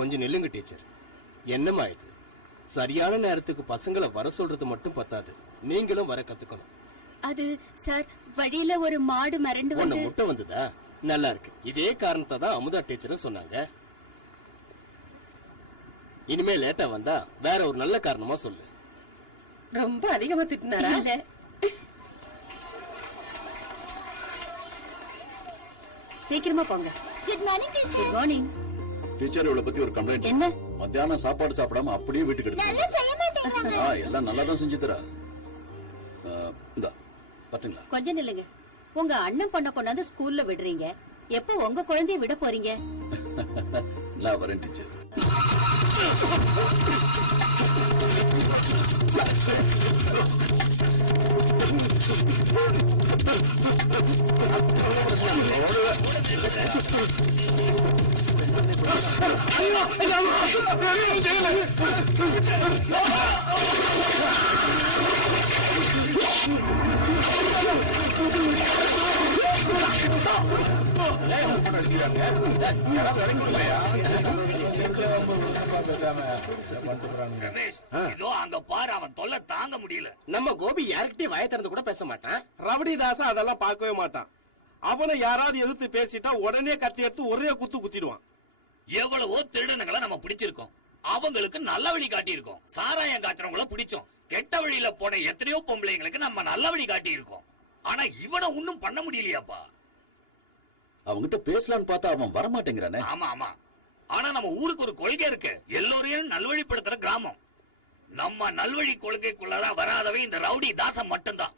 கொஞ்சம் நில்லுங்க டீச்சர். என்னமா இது? சரியான நேரத்துக்கு பசங்களை வர சொல்றது மட்டும் பத்தாது, நீங்களும் வர கத்துக்கணும். அது சார், வழியில ஒரு மாடு மிரண்டு வந்து முட்டை வந்ததா? நல்லா இருக்கு. இதே காரணத்தை தான் அமுதா டீச்சரும் சொன்னாங்க. இனிமே லேட்டா வந்தா வேற ஒரு நல்ல காரணமா சொல்லு. ரொம்ப அதிகமா திட்டினாரா? சீக்கிரமா போங்க. Good morning teacher. Good morning teacher. இவளை பத்தி ஒரு கம்ப்ளைண்ட். என்ன? மத்தியானம் சாப்பாடு சாப்பிடாம அப்படியே வீட்டுக்கு எடுத்து எல்லாம் நல்லா தான் செஞ்சு தரா. பாத்தீங்களா? கொஞ்சம் நில்லுங்க. உங்க அண்ணன் பண்ண கொண்டாந்து ஸ்கூல்ல விடுறீங்க, எப்ப உங்க குழந்தைய விட போறீங்க? நான் வரேன் டீச்சர். அங்க பாரு, அவன் தொல்லை தாங்க முடியல. நம்ம கோபி யாருக்கிட்டே வாய திறந்து கூட பேச மாட்டான். ரவடிதாசா அதெல்லாம் பார்க்கவே மாட்டான். அவனை யாராவது எதிர்த்து பேசிட்டா உடனே கத்தி எடுத்து ஒரே குத்து குத்திடுவான். எவ்வளவோ திருடனுங்களை நம்ம பிடிச்சிருக்கோம், அவங்களுக்கு நல்ல வழி காட்டி இருக்கோம். சாராயம் காய்ச்சறவங்கள பிடிச்சோம். கெட்ட வழியில போன எத்தனையோ பொம்பளைங்களுக்கு நம்ம நல்ல வழி காட்டி இருக்கோம். ஆனா இவனை ஒன்னும் பண்ண முடியலையாப்பா. அவங்கிட்ட பேசலான்னு பார்த்தா அவன் வரமாட்டேங்கிறானே. ஆமா ஆமா. ஆனா நம்ம ஊருக்கு ஒரு கொள்கை இருக்கு, எல்லோரையும் நல்வழிப்படுத்துற கிராமம். நம்ம நல்வழி கொள்கைக்குள்ளதான் வராதவை இந்த ரவுடி தாசம் மட்டும்தான்.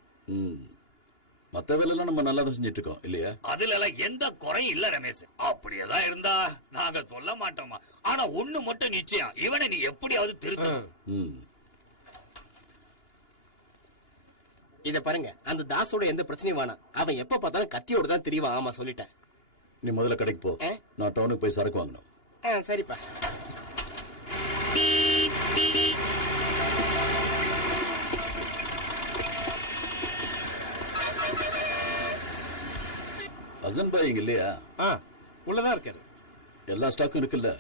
மத்த வேலையெல்லாம் நம்ம நல்லா தான் செஞ்சிட்டு இருக்கோம் இல்லையா? அதுல எல்லாம் எந்த குறையும் இல்ல ரமேஷ். அப்படியேதான் இருந்தா நாங்க சொல்ல மாட்டோமா. ஆனா ஒண்ணு மட்டும் நிச்சயம், இவனை நீ எப்படியாவது திருத்தணும். இத பாருங்க, அந்த தாசோட எந்த பிரச்சனையும் வேணாம். அவன் எப்ப பார்த்தாலும் கத்தியோட தான் தெரியவான். ஆமா சொல்லிட்டேன். நீ முதல்ல கடைக்கு போ, நான் டவுனுக்கு போய் சரக்கு வாங்கணும். சரிப்பா. அசன் பாய் இங்க இல்லையா? உள்ளதான் இருக்காரு. எல்லா ஸ்டாக்கும் இருக்குல்ல?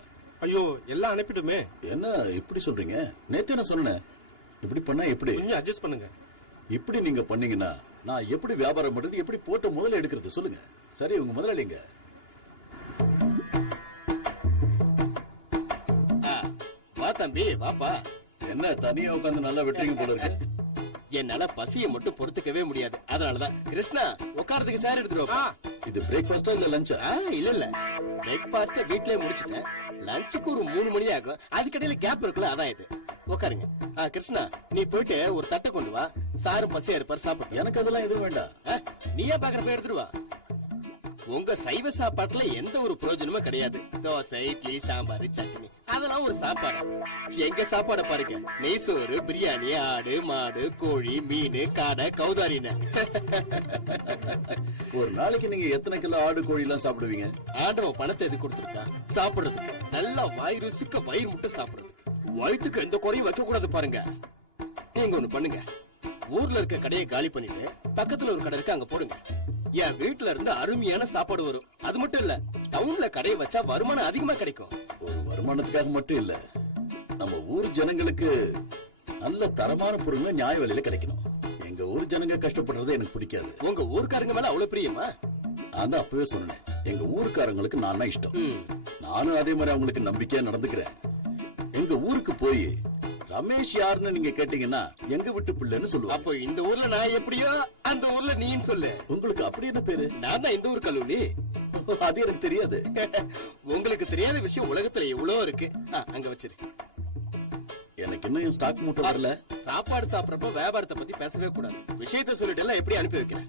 ஐயோ, எல்லாம் அனுப்பிட்டுமே. என்ன இப்படி சொல்றீங்க? நேத்து என்ன சொன்னேன், இப்படி பண்ணா எப்படி? கொஞ்சம் அட்ஜஸ்ட் பண்ணுங்க. இப்படி நீங்க பண்ணீங்கன்னா நான் எப்படி வியாபாரம் பண்றது, எப்படி போட்ட முதல்ல எடுக்கிறது சொல்லுங்க. சரி, உங்க முதலாளிங்க. வா தம்பி, வாப்பா. என்ன தனியா உட்காந்து நல்லா வெட்டுறீங்க போல இருக்கு. என்னால பசியை மட்டும் பொறுத்துக்கவே முடியாது, அதனாலதான். கிருஷ்ணா, உட்காரத்துக்கு சேர் எடுத்துருவா. இது பிரேக்ஃபாஸ்டா இல்ல லஞ்சா? இல்ல பிரேக்ஃபாஸ்ட் வீட்லயே முடிச்சிட்டேன். லஞ்சுக்கு ஒரு 3 மணி ஆகும். அதுக்கடையில கேப் இருக்குல்ல, அதான் இது. உட்காருங்க. கிருஷ்ணா, நீ போயிட்டு ஒரு தட்டை கொண்டு வா. சாரும் பசியா இருப்பார், சாப்பிடு. எனக்கு அதெல்லாம் எதுவும் வேண்டாம். நீயா பாக்குறப்ப எடுத்துட்டு வா. உங்க சைவ சாப்பாட்டுல எந்த ஒரு பிரயோஜனமும் கிடையாது. தோசை, இட்லி, சாம்பார், சட்னி, அதெல்லாம் ஒரு சாப்பாடு. எங்க சாப்பாட பாருங்க, நெய் சோறு, பிரியாணி, ஆடு, மாடு, கோழி, மீன், காடை, கௌதாரின்னு. ஒரு நாளைக்கு நீங்க எத்தனை கிலோ ஆடு, கோழி எல்லாம் சாப்பிடுவீங்க? ஆண்டவன் பணத்தை எது கொடுத்துருக்கா? சாப்பிடுறதுக்கு. நல்லா வாய் ருசிக்க வயிறு முட்டை சாப்பிடுறதுக்கு. வயிற்றுக்கு எந்த குறையும் வைக்க கூடாது பாருங்க. நீங்க ஒண்ணு பண்ணுங்க, ஊர்ல இருக்க கடையை காலி பண்ணிட்டு பக்கத்துல ஒரு கடை இருக்கு, அங்க போடுங்க. என் வீட்டுல இருந்து அருமையான சாப்பாடு வரும். அது மட்டும் இல்ல, டவுன்ல கடையை வச்சா வருமானம் அதிகமா கிடைக்கும். ஒரு வருமானத்துக்காக மட்டும் இல்ல, நம்ம ஊர் ஜனங்களுக்கு நல்ல தரமான பொருள் நியாய விலையில கிடைக்கணும். எங்க ஊர் ஜனங்க கஷ்டப்படுறது எனக்கு பிடிக்காது. உங்க ஊர்க்காரங்க மேல அவ்வளவு பிரியமா? நான் தான் அப்பவே சொன்னேன், எங்க ஊருக்காரங்களுக்கு நான் இஷ்டம். நானும் அதே மாதிரி அவங்களுக்கு நம்பிக்கையா நடந்துக்கிறேன். எங்க ஊருக்கு போய் ரமேஷ் யாருன்னு நீங்க கேட்டீங்கன்னா எங்க விட்டு பிள்ளைன்னு சொல்லுவாங்க. அப்போ இந்த ஊர்ல நான் எப்படியோ அந்த ஊர்ல நீன்னு சொல்லு. உங்களுக்கு அப்படி என்ன பேரு? நான் தான் இந்த ஊர் கல்லூரி. அது எனக்கு தெரியாது. உங்களுக்கு தெரியாத விஷயம் உலகத்துல எவ்வளவு இருக்கு. அங்க வச்சிரு. எனக்கு இன்னும் ஸ்டாக் மூட்டை வரல. சாப்பாடு சாப்பிடறப்ப வியாபாரத்தை பத்தி பேசவே கூடாது. விஷயத்த சொல்லிட்டு எல்லாம் எப்படி அனுப்பி வைக்கிறேன்.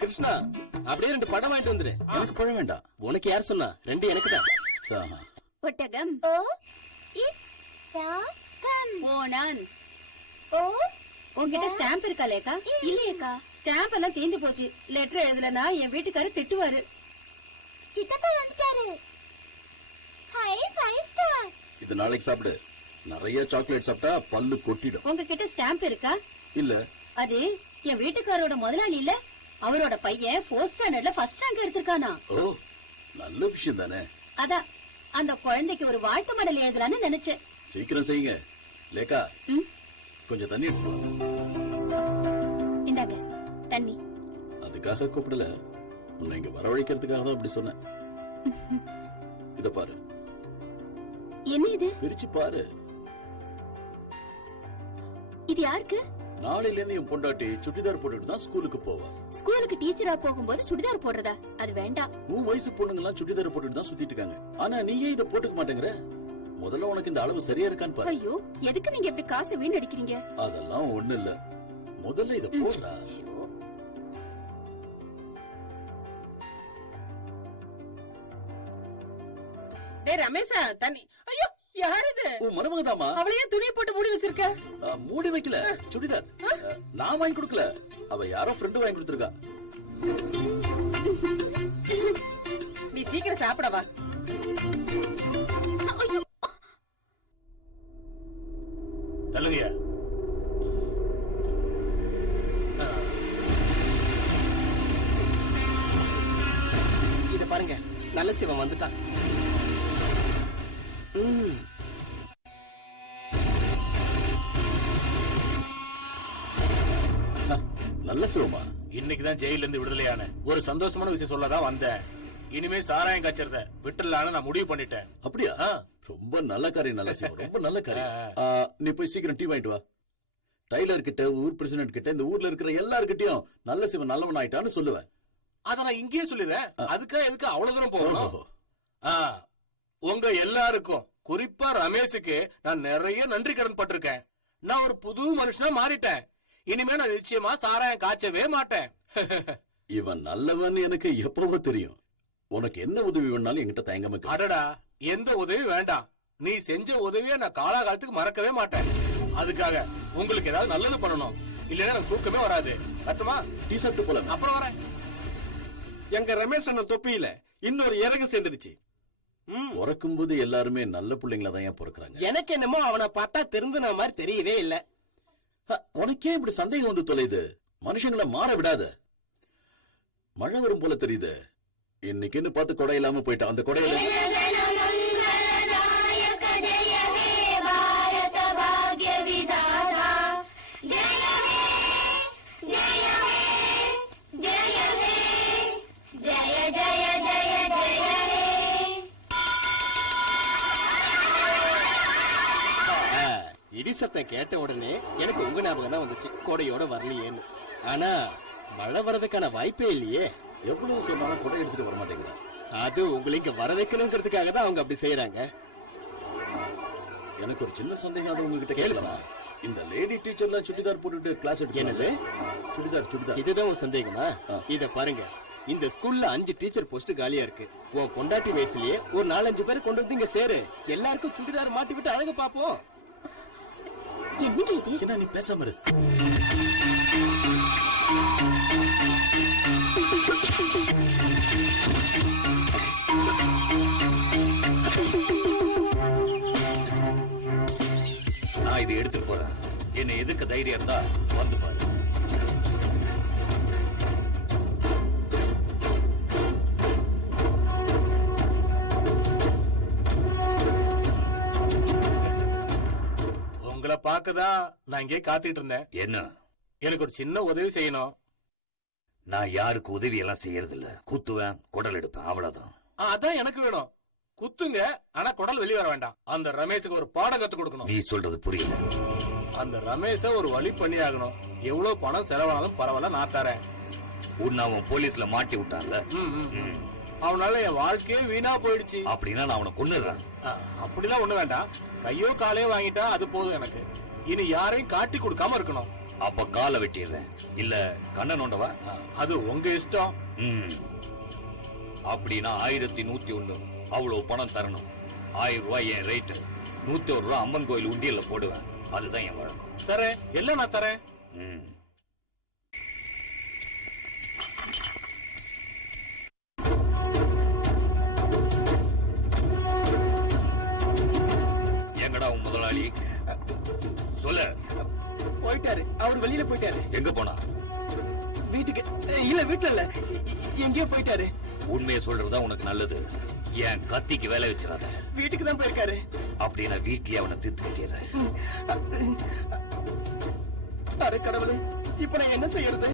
கிருஷ்ணா, அப்படியே 2 பழம் வாங்கிட்டு வந்துரு. எனக்கு பழம் வேண்டாம். உனக்கு யார் சொன்னா? 2 எனக்கு தான். ஒட்டகம். போனான். உங்ககிட்ட ஸ்டாம்ப் இருக்கா லேக்கா? இல்லையேக்கா. ஸ்டாம்ப் எல்லாம் தீந்து போச்சு. லெட்டர் எழுதலனா என் வீட்டுக்காரர் திட்டுவாரு. சித்தப்பா வந்துட்டாரு. Hi 5 star. இது நாளைக்கு சாப்பிடு. நிறைய சாக்லேட் சாப்பிட்டா பல்லு கொட்டிடும். உங்ககிட்ட ஸ்டாம்ப் இருக்கா? இல்ல. அது என் வீட்டுக்காரோட முதலாளி இல்ல, அவரோட பையன் 4th ஸ்டாண்டர்ட்ல 1st ரேங்க் எடுத்திருக்கானா. ஓ, நல்ல விஷயம் தானே. அதான் அந்த குழந்தைக்கு ஒரு வாழ்த்து மடல் எழுதலான்னு நினைச்சேன். சீக்கிரம் செய்யுங்க. லேக்கா ம். கொஞ்சம் தண்ணி எடுத்து வா. இந்தாங்க தண்ணி. அதுக்காக கூப்பிடல, உன்னை இங்க வரவழைக்கிறதுக்காக தான் அப்படி சொன்னேன். இத பாரு, என்ன இது? பிரிச்சு பாரு. இது யாருக்கு? நாளையில இருந்து என் பொண்டாட்டி சுடிதார் போட்டுட்டு தான் ஸ்கூலுக்கு போவா. ஸ்கூலுக்கு டீச்சரா போகும்போது சுடிதார் போடுறதா? அது வேண்டாம். உன் வயசு பொண்ணுங்க எல்லாம் சுடிதார் போட்டுட்டு தான் சுத்திட்டு இருக்காங்க. ஆனா நீ ஏன் இத போட்டுக்க மாட்டேங்கிற? முதல்ல உனக்கு இந்த அளவு சரியா இருக்கான்னு பாரு. ஐயோ, எதுக்கு நீங்க இப்படி காசு வீணடிக்கிறீங்க? அதெல்லாம் ஒண்ணு இல்ல, முதல்ல இத போடுறா. டேய் ரமேஷா, தண்ணி. ஐயோ, யார் இது? உன் மருமகதாமா. அவளையே துணியை போட்டு மூடி வச்சிருக்க? மூடி வைக்கல, சுடிதார். நான் வாங்கி கொடுக்கல, அவ யாரோ ஃப்ரெண்டு வாங்கி கொடுத்திருக்கா. நீ சீக்கிரம் சாப்பிட வா. தள்ளுங்கயா. இத பாருங்க, நல்ல சிவன் வந்துட்டான். நல்ல சிவமா. இன்னைக்குதான் ஜெயில இருந்து விடுதலையான ஒரு சந்தோஷமான விஷயம் சொல்லதான் வந்தேன். இனிமே சாராயம் காய்ச்சறத விட்டுலான்னு நான் முடிவு பண்ணிட்டேன். அப்படியா? ரொம்ப நல்ல காரியம், நல்ல சிவம், ரொம்ப நல்ல காரியம். நீ போய் சீக்கிரம் டீ வாங்கிட்டு வா. டைலர் கிட்ட, ஊர் பிரசிடென்ட் கிட்ட, இந்த ஊர்ல இருக்கிற எல்லார்கிட்டயும் நல்ல சிவன் நல்லவன் ஆயிட்டான்னு சொல்லுவேன். அத நான் இங்கேயே சொல்லிடுறேன். அதுக்காக எதுக்கு அவ்வளவு தூரம் போகணும்? உங்க எல்லாருக்கும், குறிப்பா ரமேஷுக்கு நான் நிறைய நன்றி கடன் பட்டிருக்கேன். நான் ஒரு புது மனுஷனா மாறிட்டேன். இனிமே நான் நிச்சயமா சாராயம் காய்ச்சவே மாட்டேன். இவன் நல்லவன் எனக்கு எப்பவோ தெரியும். உனக்கு என்ன உதவி வேணாலும் என்கிட்ட தயங்காம கேளு. அடடா, எந்த உதவி வேண்டாம். நீ செஞ்ச உதவியை நான் காலாகாலத்துக்கு மறக்கவே மாட்டேன். அதுக்காக உங்களுக்கு ஏதாவது நல்லது பண்ணணும், இல்லைன்னா எனக்கு தூக்கமே வராது. அர்த்தமா? டீ சாப்பிட்டு போல. அப்புறம் வரேன். எங்க ரமேஷ் அண்ணன் தொப்பியில இன்னொரு இறகு சேர்ந்துருச்சு. பிறக்கும் போது எல்லாருமே நல்ல பிள்ளைங்களா தான் ஏன் பிறக்குறாங்க? எனக்கு என்னமோ அவனை பார்த்தா திருந்தின மாதிரி தெரியவே இல்ல. உனக்கே இப்படி சந்தேகம் வந்து தொலைது? மனுஷங்களை மாற விடாத. மழை வரும் போல தெரியுது. இன்னைக்குன்னு பார்த்து கொடை இல்லாம போயிட்டான். அந்த கொடையில இடி சத்தம் கேட்ட உடனே எனக்கு உங்க ஞாபகம் தான் வந்துச்சு, கோடையோட வரலையேன்னு. ஆனா மழை வர்றதுக்கான வாய்ப்பே இல்லையே. எவ்வளவு சொன்னாலும் கொடை எடுத்துட்டு வர மாட்டேங்கிறான். அது உங்களை இங்க வர வைக்கணுங்கிறதுக்காக தான் அவங்க அப்படி செய்யறாங்க. எனக்கு ஒரு சின்ன சந்தேகம், அது உங்ககிட்ட கேட்கலாமா? இந்த லேடி டீச்சர்லாம் சுடிதார் போட்டுட்டு கிளாஸ் எடுக்கிறது. சுடிதார் சுடிதார் இதுதான் ஒரு சந்தேகமா? இத பாருங்க, இந்த ஸ்கூல்ல 5 டீச்சர் போஸ்ட் காலியா இருக்கு. உன் பொண்டாட்டி வயசுலயே ஒரு 4-5 பேர் கொண்டு வந்து இங்க சேரு. எல்லாருக்கும் சுடிதார் மாட்டி விட்டு அழகு பாப்போம். என்னடி இது? என்ன நீ பேசாம இரு. நான் இதை எடுத்துட்டு போறேன். என்னை எதுக்கு தைரியம் இருந்தா வந்து பாரு. உங்களை பார்க்கதான் நான் இங்கே காத்துக்கிட்டு இருந்தேன். என்ன? எனக்கு ஒரு சின்ன உதவி செய்யணும். நான் யாருக்கு உதவி எல்லாம் செய்யறது இல்ல. குத்துவேன், குடல் எடுப்பேன், அவ்வளவுதான். அதான் எனக்கு வேணும். குத்துங்க, ஆனா குடல் வெளியே வர வேண்டாம். அந்த ரமேஷுக்கு ஒரு பாடம் கத்து கொடுக்கணும். நீ சொல்றது புரியல. அந்த ரமேஷ ஒரு வழி பண்ணி ஆகணும். எவ்வளவு பணம் செலவானாலும் பரவாயில்ல, நான் தரேன். உன்னை அவன் போலீஸ்ல மாட்டி விட்டான்ல, அவனால என் வாழ்க்கையே வீணா போயிடுச்சு. அப்படின்னா நான் அவனை கொன்னுடுறேன். அப்படிலாம் ஒண்ணு வேண்டாம். கையோ காலையோ வாங்கிட்டா அது போதும் எனக்கு. இனி யாரையும் காட்டி கொடுக்காம இருக்கணும். அப்ப காலை வெட்டிடுறேன், இல்ல கண்ண நோண்டவா? அது உங்க இஷ்டம். அப்படின்னா 1101 அவ்வளவு பணம் தரணும். 1000 ரூபாய் என் ரேட்டு. 101 ரூபாய் அம்மன் கோயில் உண்டியல்ல போடுவேன். அதுதான் என் வழக்கம். தரேன், எல்லாம் நான் தரேன். எங்கடா உன் முதலாளி? சொல்ல. போயிட்டாரு, அவர் வெளியில போயிட்டாரு. எங்க போனா? வீட்டுக்கு இல்ல, வீட்டுல இல்ல, எங்கேயோ போயிட்டாரு. உண்மையை சொல்றதா உனக்கு நல்லது. என் கத்திக்கு வேலை வச்சிடாத. வீட்டுக்கு தான் போயிருக்காரு. அப்படின்னா வீட்லயே அவனை தீர்த்து கட்டிடுறேன். அட கடவுளே, இப்ப நான் என்ன செய்யறது?